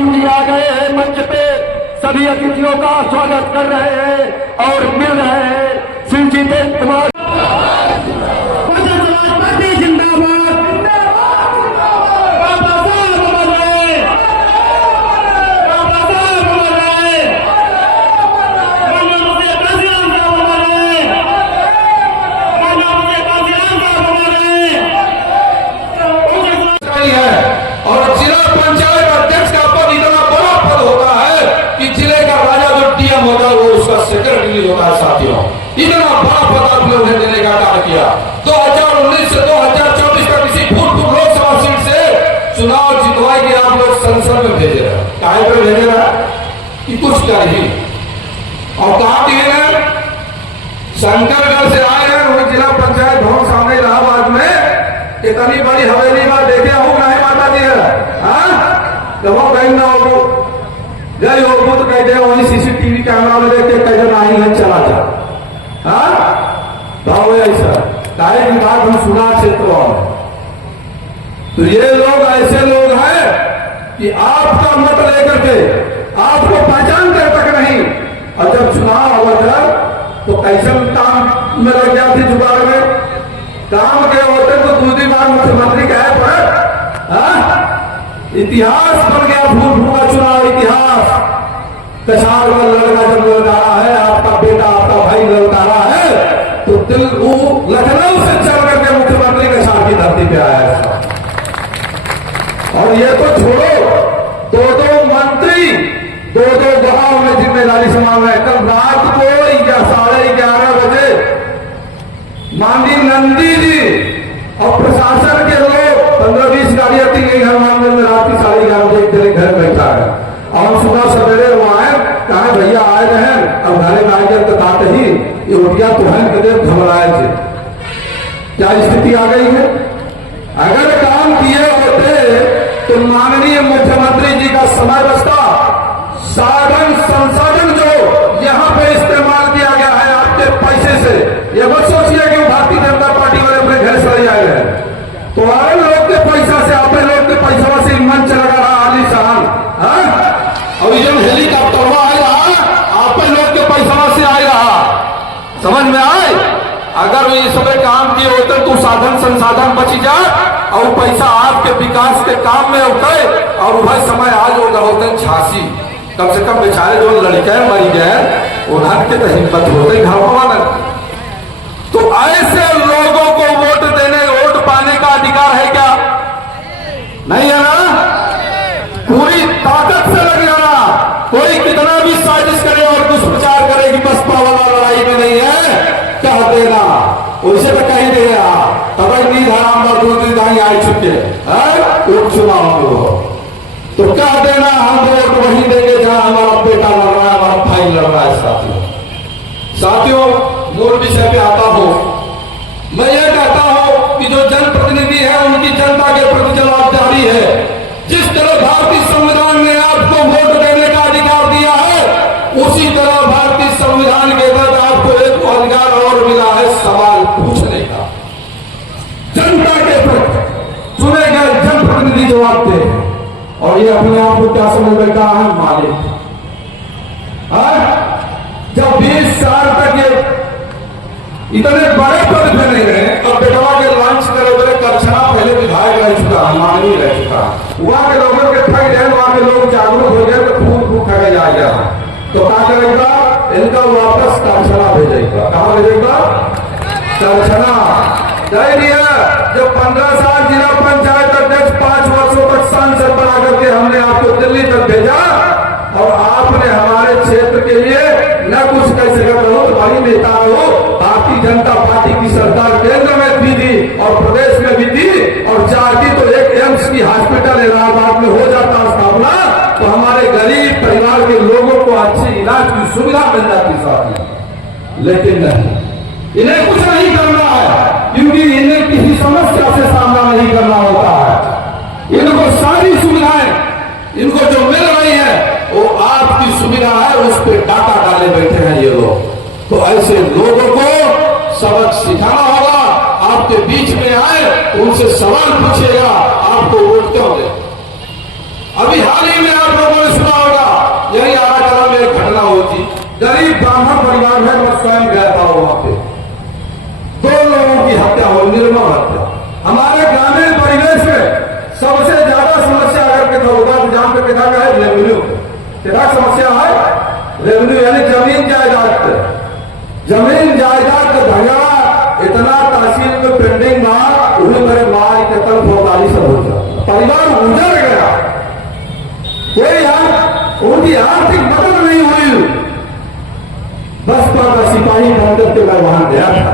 जी आ गए हैं मंच पे, सभी अतिथियों का स्वागत कर रहे हैं और मिल रहे हैं सिंह जी कुमार। साथियों, इतना बड़ा पद आपने उन्हें देने का कार्य किया। 2019 से 2024 तक किसी भूतपूर्व लोकसभा सीट से चुनाव जितवाई के आप लोग संसद में भेजे रहे, काहे पर भेजे रहे कि कुछ कर ही। और कहा दिए शंकरगढ़ से आए हैं, वो जिला पंचायत भवन सामने इलाहाबाद में कितनी बड़ी हवेली में देखे हूं नहीं माता जी है, तो वो कहीं ना हो गए हो तो कहते हैं वही सीसीटीवी कैमरा में देख के कहते नहीं है चला जा। हाँ ऐसा काहे की बात हम सुना क्षेत्रों में, तो ये लोग ऐसे लोग हैं कि आपका मत लेकर के आपको पहचान कर तक नहीं, और जब चुनाव होगा तो कैसे काम में लग जाती जुगाड़ में, काम के होते तो दूसरी बार मुख्यमंत्री कहे पर इतिहास बन गया, भूल भूला चुनाव इतिहास। कछार में लड़का जब ललकारा है, आपका बेटा आपका भाई ललकारा है, तो दिल लखनऊ से चल करके मुख्यमंत्री कछार की धरती पे आया है। और ये तो छोड़ो, दो मंत्री दो गांव में जिम्मेदारी संभाल रहे। कल रात को 11:30 बजे माननीय नंदी जी और प्रशासन के लोग 15-20 गाड़ियां थी गई हनुमान में रात की 11:30 बजे तेरे घर बैठा है, और सुबह सवेरे वहां आए, कहा भैया आए रहे, अब घरे में आए तो बात ही ये उठिया तो है कदे घबराए थे। क्या स्थिति आ गई है? अगर काम किए होते तो माननीय मुख्यमंत्री जी का समय बचता। साधन संसाधन जो यहाँ पे इस्तेमाल किया गया है आपके पैसे से, ये मत सोचिए कि भारतीय जनता पार्टी वाले अपने घर से ले आए हैं, तो आए लोग के पैसा से, अपने लोग के पैसा से मंच लगा रहा आलीशान, और ये हेलीकॉप्टर आए रहा, अपने लोग के पैसा से आए रहा। समझ में आए? अगर ये सब काम किए होते तो साधन संसाधन बची जाए और पैसा आपके विकास के काम में उठे, और वह समय आज होगा होते झांसी, कम से कम बेचारे जो लड़के मरी गए उन्हें के तो हिम्मत होते घाव। तो ऐसे लोगों को वोट देने, वोट पाने का अधिकार है क्या? नहीं है ना? पूरी ताकत से लग जाना, कोई कितना भी साजिश करे और दुष्प्रचार करे कि बसपा वाला लड़ाई में नहीं है, कह देना उसे तो कहीं दे तब नीधाराम दूसरी दाई आ चुके उपचुनाव में हो, तो कह देना हम वोट वही देंगे जहां हमारा बेटा लड़ रहा है, हमारा भाई लड़ रहा है। साथियों, मूल विषय पे आता हूं। मैं ये कहता हूं कि जो जनप्रतिनिधि है उनकी जनता के प्रति जवाबदारी है। जिस तरह भारतीय संविधान ने आपको वोट देने का अधिकार दिया है, उसी तरह भारतीय संविधान के तहत आपको एक अधिकार और मिला है सवाल पूछने का। जनता के प्रति चुने गए जनप्रतिनिधि जवाब दे, और ये अपने आप को क्या समझ बैठा है? मालिक। जब 20 साल तक ये इतने बड़े पद पे नहीं रहे, अब बेटवा के लॉन्च करे बोले करछना पहले विधायक रह चुका है, माननीय रह चुका है, वहां के लोगों के ठग गए, वहां के लोग जागरूक हो गए तो फूट ठगे जा गया। तो क्या करेगा? इनका वापस करछना भेजेगा। कहां भेजेगा? करछना दे दिया। जब 15 साल जिला पंचायत अध्यक्ष 5 वर्षों तक सांसद बना करके हमने आपको दिल्ली तक भेजा, और आपने हमारे क्षेत्र के लिए न कुछ कैसे बहुत बड़ी नेता हो, भारतीय जनता पार्टी की सरकार केंद्र में भी दी और प्रदेश में भी दी, और चाहती तो एक एम्स की हॉस्पिटल इलाहाबाद में हो जाता स्थापना, तो हमारे गरीब परिवार के लोगों को अच्छी इलाज की सुविधा मिल जाती साथी। लेकिन नहीं, इन्हें कुछ नहीं करना है, क्योंकि इन्हें किसी समस्या से सामना नहीं करना होता है। इनको सारी सुविधाएं इनको जो मिल रही है वो आपकी सुविधा है, उस पर डाका डाले बैठे हैं ये लोग। तो ऐसे लोगों को सबक सिखाना होगा। आपके बीच में आए उनसे सवाल पूछेगा, आपको वोट क्यों दे। अभी हाल ही में आप लोगों रेवेन्यू क्या समस्या है? रेवेन्यू यानी जमीन जायदाद, जमीन जायदाद का झगड़ा इतना तहसील में पेंडिंग था, उन्हें मेरे माल के कल 45 हो गया, परिवार उजड़ गया, कोई उनकी आर्थिक मदद नहीं हुई। बसपा का सिपाही बनकर के मैं वहां गया था,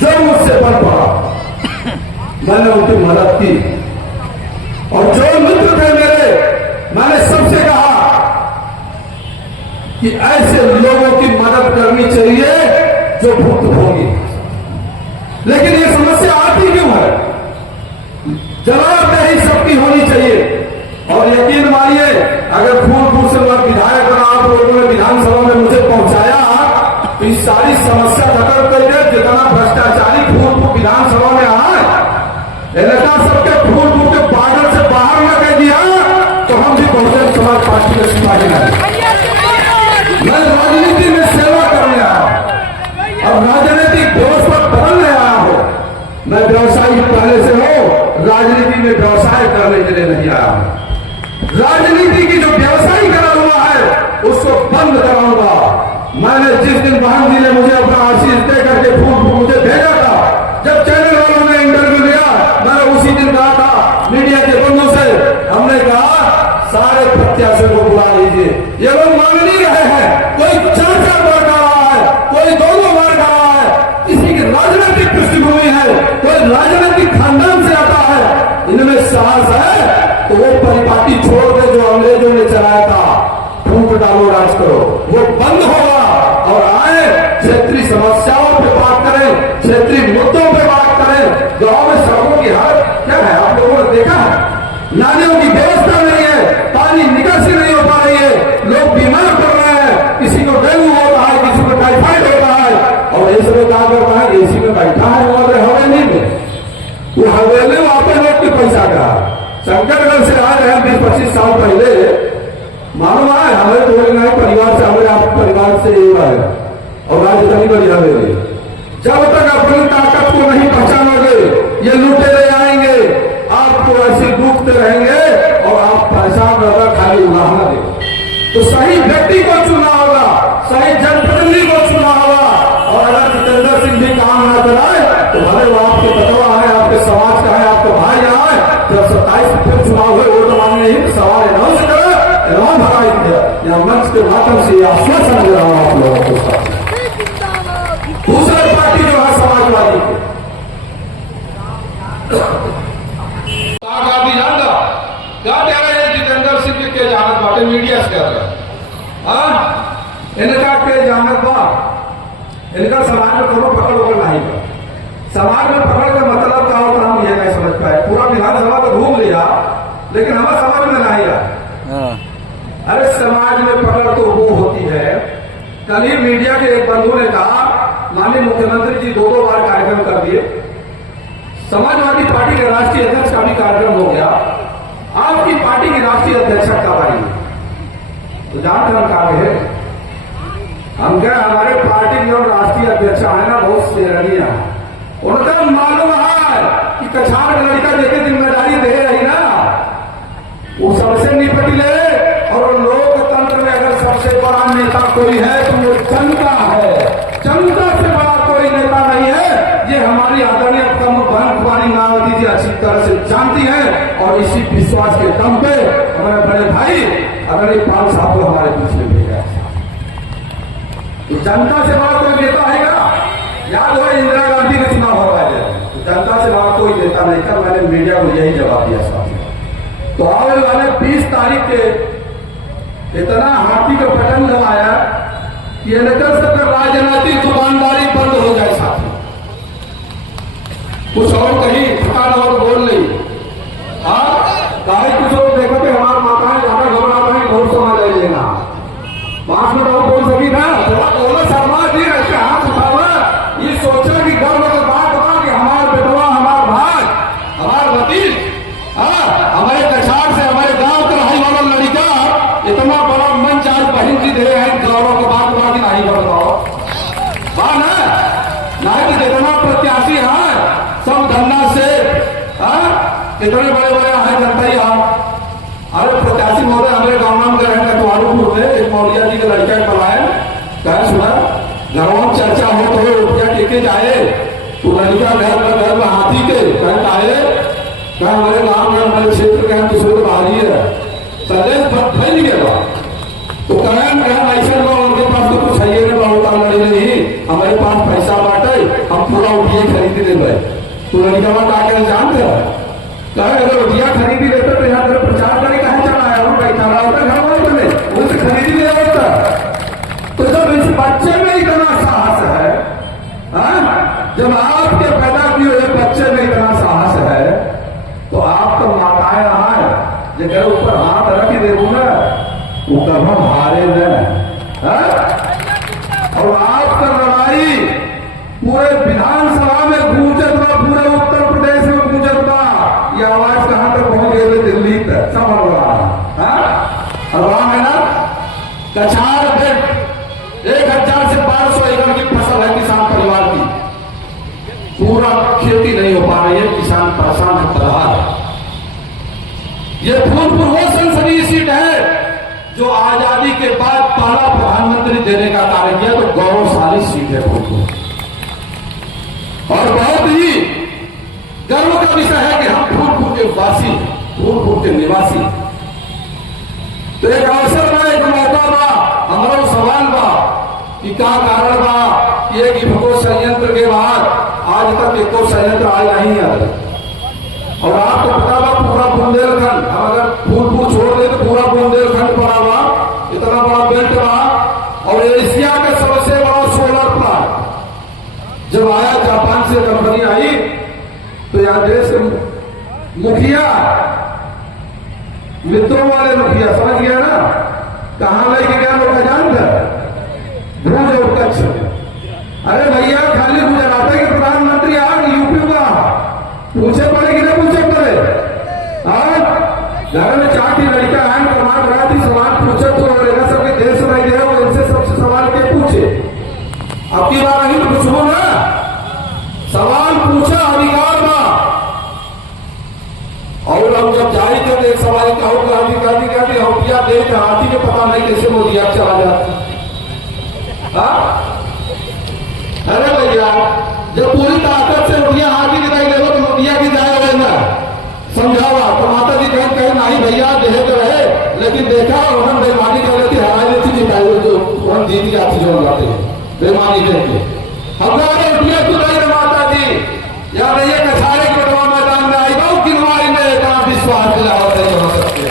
जब मुझसे बन पड़ा मैंने उनकी मदद की, और जो मित्र थे मेरे, मैंने सबसे कहा कि ऐसे लोगों की मदद करनी चाहिए जो भुक्तभोगी। लेकिन ये समस्या आती क्यों है? जवाबदेही सबकी होनी चाहिए। और यकीन मानिए, अगर फूलपुर से मैं विधायक और आप लोगों ने विधानसभा में मुझे पहुंचाया तो इस सारी समस्या खत्म करके जितना भ्रष्टाचारी फूलपुर विधानसभा में आए, नेता सबके फूलपुर के बादल से बाहर न कर दिया तो हम भी बहुजन समाज पार्टी के सिपाही नहीं। मैं राजनीति में सेवा करने आया और राजनीतिक व्यवस्था बदलने आया हूं। मैं व्यवसायी पहले से हूं, राजनीति में व्यवसाय करने के लिए नहीं आया हूं। राजनीति की जो व्यवसायी करा हुआ है उसको बंद कराऊंगा। मैंने जिस दिन बहन जी ने मुझे अपना आशीष दे करके फूल मुझे भेजा था, जब चैनल वालों ने इंटरव्यू लिया, मैंने उसी दिन कहा था मीडिया के बंधु से, हमने कहा सारे प्रत्याशियों को बुला लीजिए, ये लोग मांग नहीं रहे हैं, कोई 4-4 बार कर रहा है, कोई 2-2 बार कर रहा है, किसी की राजनीतिक पृष्ठभूमि है, कोई राजनीतिक खानदान से आता है, इनमें साहस है तो वो परिपाटी छोड़ दे जो अंग्रेजों ने चलाया था, फूट डालो राज करो, वो बंद होगा और आए क्षेत्रीय समस्याओं पे बात करें, क्षेत्रीय मुद्दों पे बात करें। गांव में सड़कों की हालत क्या है आप लोगों ने देखा है? नालियों की व्यवस्था नहीं है, पानी निकासी नहीं हो पा रही है, लोग बीमार पड़ रहे हैं, किसी को डेंगू होता है, किसी को टाइफाइड होता है, और ऐसे में क्या करता है, एसी में बैठा है वहां हवेली में, वो हवेली वहां पे लोग के पैसा का शंकरगढ़ से आ रहे हैं 20-25 साल पहले, मालूम है हमें थोड़ी नहीं परिवार से, हमें आप परिवार से ये है और राजधानी बड़ी हवेली। जब तक अपनी ताकत को नहीं पहचानोगे ये लुटेरे आएंगे, आपको ऐसे डूबते रहेंगे और आप पैसा ज्यादा खाली उड़ाना देंगे। तो सही व्यक्ति को चुना होगा, सही जनप्रतिनिधि को चुना होगा, और अगर जितेंद्र सिंह भी काम ना कराए तो भले वो आपके बतवा है, आपके समाज का है, आपका भाई है, जब 27 फिर चुनाव हुए वोट मांगने ही सवाल अनाउंस करे, ऐलान भगाई दिया, या मंच के माध्यम से आश्वासन दे रहा हूं आप लोगों को। दूसरी पार्टी जो है समाजवादी की, क्या कह रहे हैं जितेंद्र सिंह के जानत बाटे मीडिया से कह रहे हैं, इनका के जानत बा, इनका समाज में कोनो पकड़ उकड़ नहीं बा। समाज में पकड़ का मतलब क्या होता हम ये नहीं समझ पाए। पूरा विधानसभा तो घूम लिया लेकिन हमें समझ में नहीं आया। अरे समाज में पकड़ तो वो होती है, कल ही मीडिया के एक बंधु ने कहा माननीय मुख्यमंत्री जी 2-2 बार कार्यक्रम कर दिए, समाजवादी पार्टी के राष्ट्रीय अध्यक्ष का भी कार्यक्रम हो गया, आपकी पार्टी की राष्ट्रीय अध्यक्ष कब आई? तो जानते हम कहा है, हम कह हमारे पार्टी की और राष्ट्रीय अध्यक्ष है ना बहुत शेरनिया है, उनका मालूम है कि कछार का लड़का देखे जिम्मेदारी दे रही ना, वो सबसे निपट ले। और लोकतंत्र में अगर सबसे बड़ा नेता कोई है तो वो जनता है, जनता से बड़ा कोई नेता नहीं है। ये हमारी आदरणीय बहन कुमारी मायावती जी अच्छी तरह से जानती है, और इसी विश्वास के दम पे हमारे बड़े भाई आदरणीय पाल साहब को हमारे बीच में भेजा। तो जनता से बड़ा कोई नेता है क्या? याद हो इंदिरा गांधी के चुनाव हो रहा है, तो जनता से बड़ा कोई नेता नहीं था। मैंने मीडिया को यही जवाब दिया साहब। तो आने वाले 20 तारीख के इतना हाथी का पटन लगाया कि इनकर से राजनीतिक दुकानदारी बंद हो जाए साथी। कुछ और कहीं दुकान और बोल नहीं, कुछ और देखो कि हमारे माताएं ज्यादा घबराते हैं, बहुत समय ले लेना 5 मिनट और बोल सकी था, थोड़ा शर्मा जी ऐसे हाथ उठावा, ये सोचा कि गर्व की बात हुआ कि हमारे बेटवा, हमारे भाई, हमारे भतीज, हमारे कछार से हमारे गांव का रही वाला लड़का इतना बड़ा मंच आज बहन जी दे हैं, गौरव की बात हुआ कि नहीं बताओ नहीं कि जितना प्रत्याशी है सब धरना से कितने बड़े बड़े हैं जनता ही, अरे प्रत्याशी लेके जाए तो लड़का घर में हाथी के कहता है क्या हमारे गांव में हमारे क्षेत्र के हम दूसरे तो बाहरी है संदेश फैल गया तो कहें ऐसे लोग उनके पास तो कुछ है नहीं बहुत लड़ी नहीं हमारे पास पैसा बांटे हम पूरा उठिए खरीद ले गए तो लड़का बात आके जानते हैं कहे अगर उठिया खरीदी लेते तो यहाँ तरफ प्रचार करे कहा चला है हम बैठा रहा होता घर वाले बने उनसे खरीदी ले होता तो जब इस बच्चे में इतना साहस है जब आपके पैदा किए हुए बच्चे में इतना साहस है तो आप तो माताएं हैं जगह ऊपर हाथ रख देगा वो कभी हारे न और आपका लड़ाई पूरे विधानसभा में गूंजत बा पूरे उत्तर प्रदेश में गूंजत बा ये आवाज कहां तक पहुंच गई दिल्ली तक समझ रहा है और वहां है ना कछार बेट 1000 से 1200 एकड़ की फसल है किसान परिवार की पूरा खेती नहीं हो पा रही है किसान परेशान हो रहा है ये फूलपुर वो संसदीय सीट है जो आजादी के बाद पहला प्रधानमंत्री देने का कार्य किया तो गौरवशाली सीट है फूलपुर और बहुत ही गर्व का विषय है कि हम फूलपुर के वासी फूलपुर के निवासी तो एक अवसर बा एक मौका बा हमारा सवाल बा कि क्या कारण बा कि एक इफको संयंत्र के बाद आज तक एको संयंत्र आया नहीं है और आपको पता बा पूरा बुंदेलखंड हम अगर फूलपुर छोड़ दे तो पूरा बुंदेलखंड पड़ा हुआ इतना बड़ा बेल्ट बा और एशिया का सबसे बड़ा सोलर प्लांट जब आया जापान से कंपनी आई तो यहाँ देश के मुखिया मित्रों वाले मुखिया समझ गया ना कहां लेके गया लोग जानता भूज और कच्छ अरे भैया खाली गुजरात के प्रधानमंत्री आ यूपी का पूछे पड़े कि नहीं पूछे पड़े घर में 4 लड़का है कमाल रहा थी सवाल पूछे तो रहेगा सबके देश में गए वो इनसे सबसे सवाल के पूछे अब की बार नहीं तो पूछो ना सवाल पूछा अधिकार का और हम जब जारी थे एक सवाल का होगा अधिकारी हौटिया दे हाथी के पता नहीं कैसे मोदी आप चला जाता अरे भैया जब पूरी ताकत से रोटियां हाथी की नहीं ले तो रोटियां की जाए हुए ना समझावा तो माता जी कहे नहीं भैया देहे तो रहे लेकिन देखा और हम बेईमानी कर लेती हराई लेती जिताई जो हम जीत जाती जो जाते हैं बेईमानी करके हम रोटियां क्यों नहीं माता जी या भैया कछारे के बटवा मैदान में आई गौ किनवाई में इतना विश्वास दिलावत नहीं हो सकते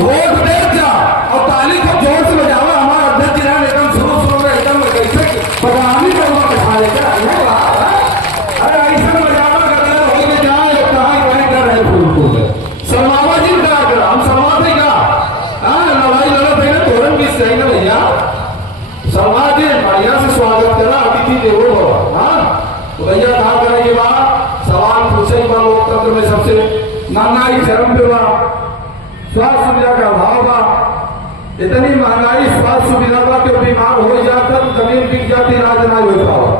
वोट दे जा और ताली को जोर से बजावा हमारा अध्यक्ष जी एकदम शुरू में एकदम कैसे बदनामी करवा कछारे का अरे ऐसा बजावा करना हो के जाए कहां कर रहे फूलपुर में शर्मावा जी का हम शर्माते का लड़ाई लड़त है ना तोरण भी सही ना भैया शर्मा जी बढ़िया से स्वागत करा अतिथि देवो भव तो भैया कहा करेंगे बा सवाल पूछे बा लोकतंत्र में सबसे महंगाई चरम पे बा स्वास्थ्य सुविधा का अभाव बा इतनी महंगाई स्वास्थ्य सुविधा बा कि बीमार हो जाता तो जमीन बिक जाती इलाज ना हो पावा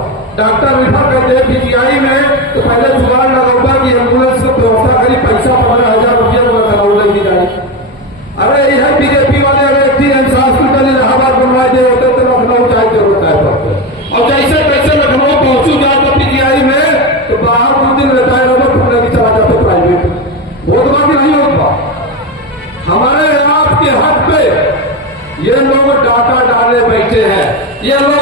डॉक्टर रिफर कहते हैं पीजीआई में तो पहले जुगाड़ लगाऊंगा कि एम्बुलेंस को व्यवस्था करी पैसा 15,000 रुपया लखनऊ लेके जाए अरे यह बीजेपी वाले अगर एक्सीडेंस हॉस्पिटल इलाहाबाद बनवाए दे होते तो लखनऊ जाए जरूरत है पड़ते और जैसे कैसे लखनऊ पहुंचू जाता पीजीआई में तो बाहर 2 दिन रहता है पूरा भी चला जाता प्राइवेट बहुत बाकी नहीं होता हमारे आपके हक पे ये लोग डाका डाले बैठे हैं ये लोग